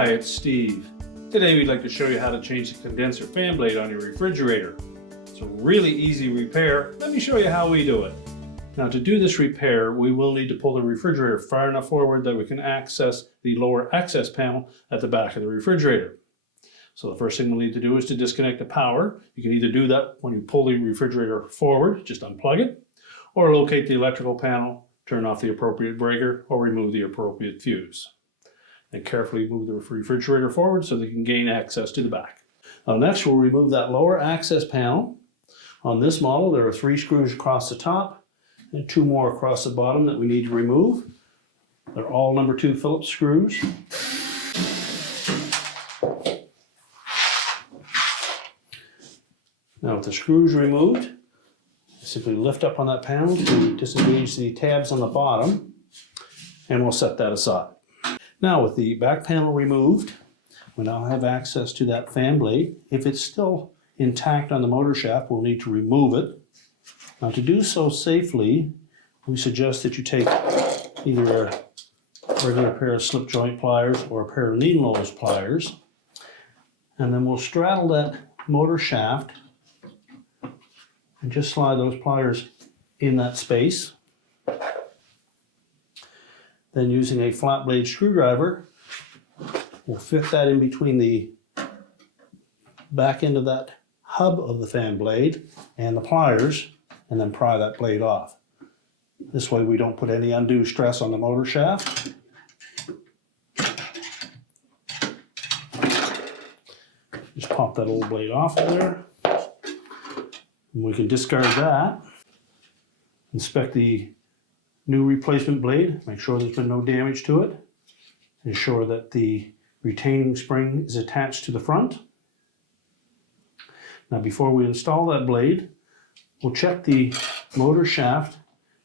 Hi, it's Steve. Today we'd like to show you how to change the condenser fan blade on your refrigerator. It's a really easy repair. Let me show you how we do it. Now to do this repair, we will need to pull the refrigerator far enough forward that we can access the lower access panel at the back of the refrigerator. So the first thing we'll need to do is to disconnect the power. You can either do that when you pull the refrigerator forward, just unplug it, or locate the electrical panel, turn off the appropriate breaker, or remove the appropriate fuse. And carefully move the refrigerator forward so they can gain access to the back. Now next we'll remove that lower access panel. On this model there are 3 screws across the top and 2 more across the bottom that we need to remove. They're all number 2 Phillips screws. Now with the screws removed, simply lift up on that panel to disengage the tabs on the bottom, and we'll set that aside. Now with the back panel removed, we now have access to that fan blade. If it's still intact on the motor shaft, we'll need to remove it. Now to do so safely, we suggest that you take either a regular pair of slip joint pliers or a pair of needle nose pliers, and then we'll straddle that motor shaft and just slide those pliers in that space. Then using a flat blade screwdriver, we'll fit that in between the back end of that hub of the fan blade and the pliers, and then pry that blade off. This way we don't put any undue stress on the motor shaft. Just pop that old blade off of there. And we can discard that. Inspect the new replacement blade, make sure there's been no damage to it. Ensure that the retaining spring is attached to the front. Now before we install that blade, we'll check the motor shaft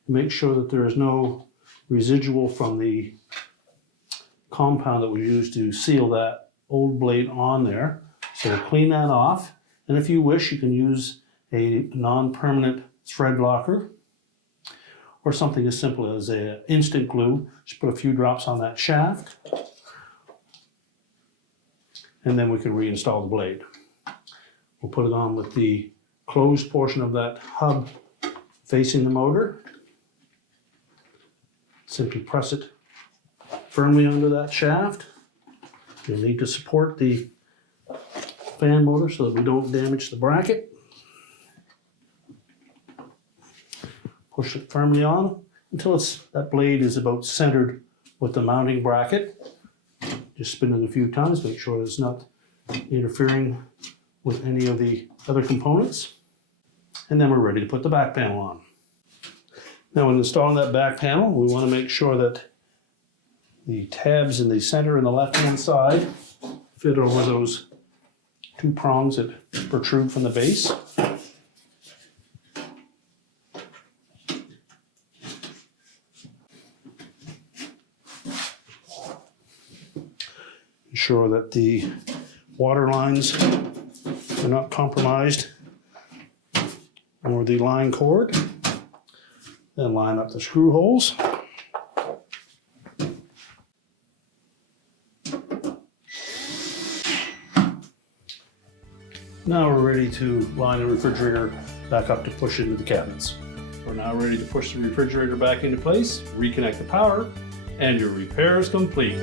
to make sure that there is no residual from the compound that we used to seal that old blade on there. So we'll clean that off, and if you wish you can use a non-permanent thread locker or something as simple as an instant glue. Just put a few drops on that shaft, and then we can reinstall the blade. We'll put it on with the closed portion of that hub facing the motor. Simply press it firmly onto that shaft. You'll need to support the fan motor so that we don't damage the bracket. Push it firmly on until that blade is about centered with the mounting bracket. Just spin it a few times, make sure it's not interfering with any of the other components. And then we're ready to put the back panel on. Now when installing that back panel, we want to make sure that the tabs in the center and the left-hand side fit over those 2 prongs that protrude from the base. Ensure that the water lines are not compromised, or the line cord. Then line up the screw holes. Now we're ready to line the refrigerator back up to push into the cabinets. We're now ready to push the refrigerator back into place, reconnect the power, and your repair is complete.